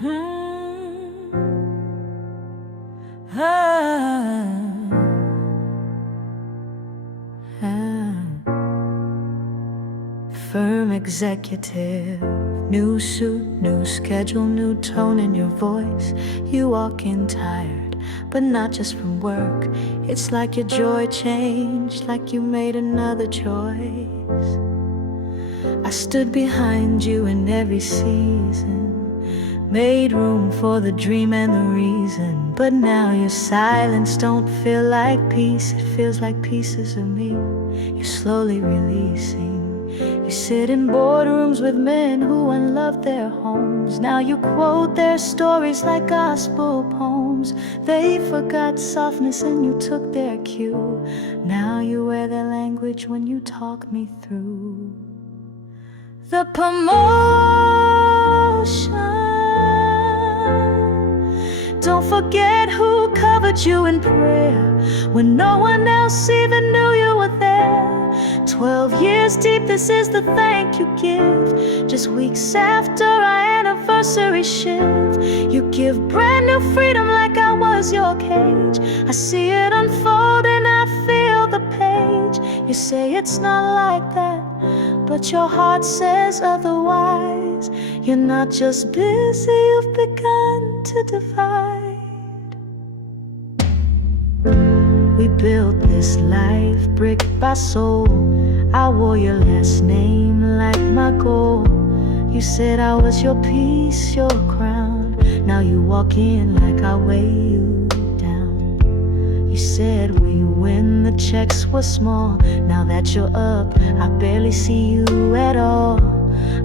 Firm executive, new suit, new schedule, new tone in your voice. You walk in tired, but not just from work. It's like your joy changed, like you made another choice. I stood behind you in every season, made room for the dream and the reason. But now your silence don't feel like peace, it feels like pieces of me you're slowly releasing. You sit in boardrooms with men who unloved their homes. Now you quote their stories like gospel poems. They forgot softness and you took their cue. Now you wear their language when you talk me through the promotion. Don't forget who covered you in prayer when no one else even knew you were there. 12 years deep, this is the thank you give. Just weeks after our anniversary shift, you give brand new freedom like I was your cage. I see it unfold and I feel the page. You say it's not like that, but your heart says otherwise. You're not just busy, you've begun to divide. We built this life brick by soul. I wore your last name like my goal. You said I was your peace, your crown. Now you walk in like I weigh you down. You said we win, the checks were small. Now that you're up, I barely see you at all.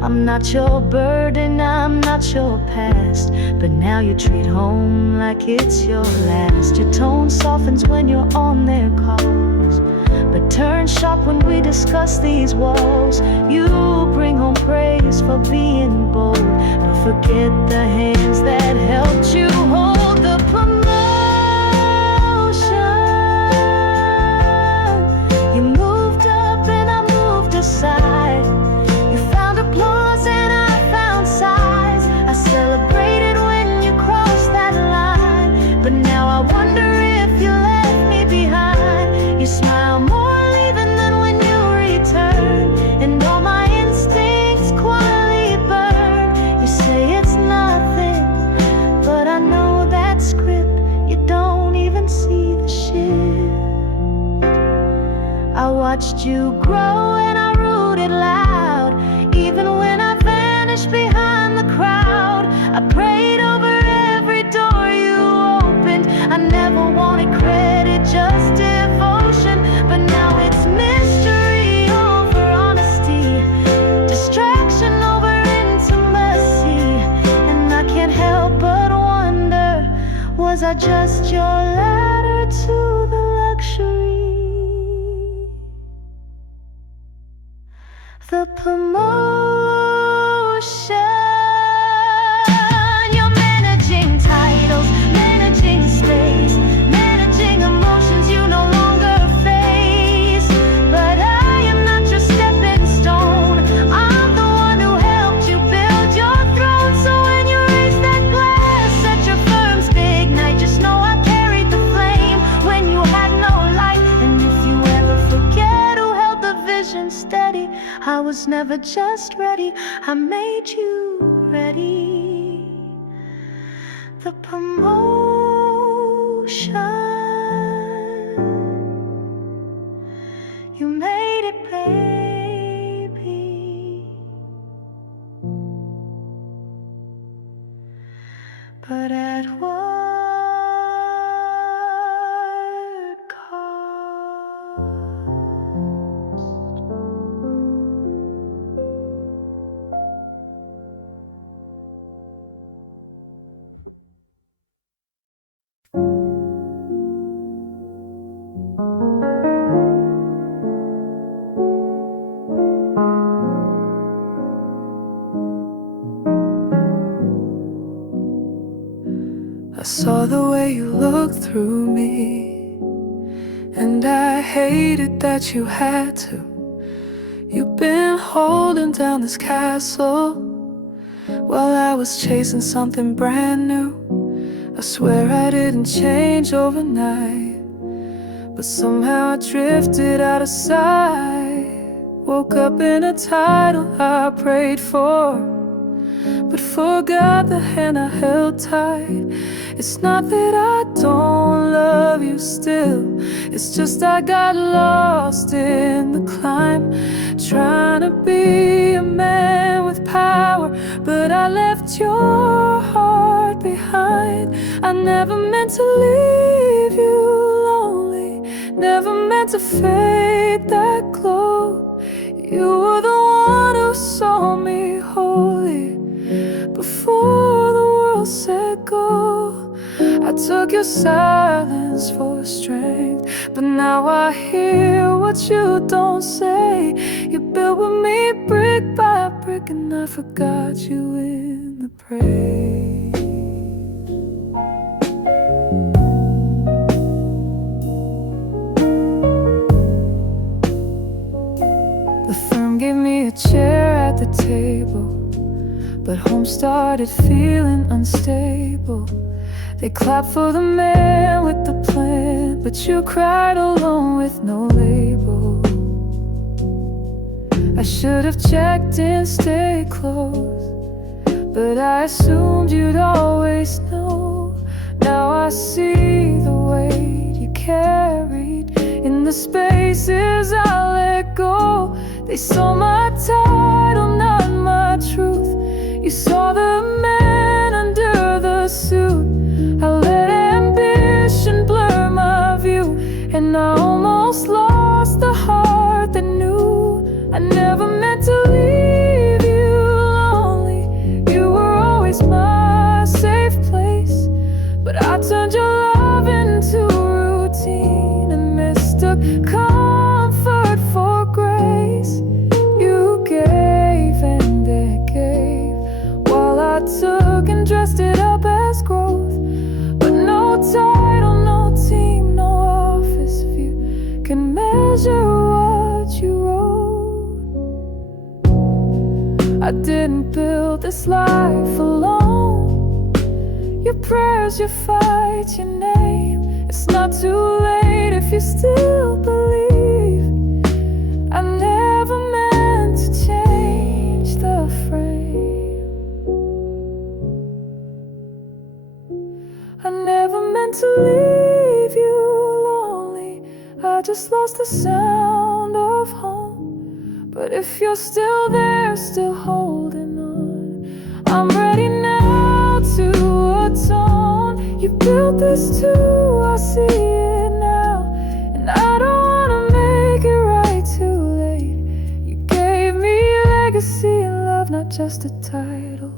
I'm not your burden, I'm not your past, but now you treat home like it's your last. Your tone softens when you're on their calls, but turn sharp when we discuss these walls. You bring home praise for being bold, but forget the hands that helped you hold the promotion. You moved up and I moved aside. You found applause and I found sighs. I celebrated when you crossed that line, but now I wonder if you left me behind. You smile more leaving than when you return, and all my instincts quietly burn. You say it's nothing, but I know that script. You don't even see the shift. I watched you grow and I rooted loud. Even when I vanished behind the crowd, I prayed over every door you opened. I never wanted credit, just devotion. But now it's mystery over honesty, distraction over intimacy. And I can't help but wonder, was I just your ladder to the luxury? The promotion. You're managing titles, managing space, managing emotions you no longer face. But I am not your stepping stone, I'm the one who helped you build your throne. So when you raise that glass at your firm's big night, just know I carried the flame when you had no light. And if you ever forget who held the vision steady, I was never just ready, I made you ready. The promotion, you made it, baby. But at what cost? I saw the way you looked through me, and I hated that you had to. You've been holding down this castle while I I was chasing something brand new. I swear I didn't change overnight, but somehow I drifted out of sight. Woke up in a title I prayed for, but forgot the hand I held tight. It's not that I don't love you still, it's just I got lost in the climb, trying to be a man with power, but I left your heart behind. I never meant to leave you lonely, never meant to fade that glow. You were the one who saw me holy before the world said go. I took your silence for strength, but now I hear what you don't say. You built with me brick by brick, and I forgot you in the praise. The firm gave me a chair at the table, but home started feeling unstable. They clapped for the man with the plan, but you cried alone with no label. I should have checked in, stayed close, but I assumed you'd always know. Now I see the weight you carried in the spaces I let go. They saw my title, not my truth. You saw the man under the suit. I let ambition blur my view, and I almost lost the heart that knew. I never meant to leave you lonely, you were always my safe place. But I turned your love into routine and mistook comfort for grace. You gave and they gave, while I took and dressed it up as growth. No title, no team, no office view can measure what you wrote. I didn't build this life alone. Your prayers, your fight, your name. It's not too late if you still believe. I never meant to change the frame. I never meant to leave you lonely, I just lost the sound of home. But if you're still there, still holding on, I'm ready now to atone. You built this too, I see it now, and I don't wanna make it right too late. You gave me legacy and love, not just a title.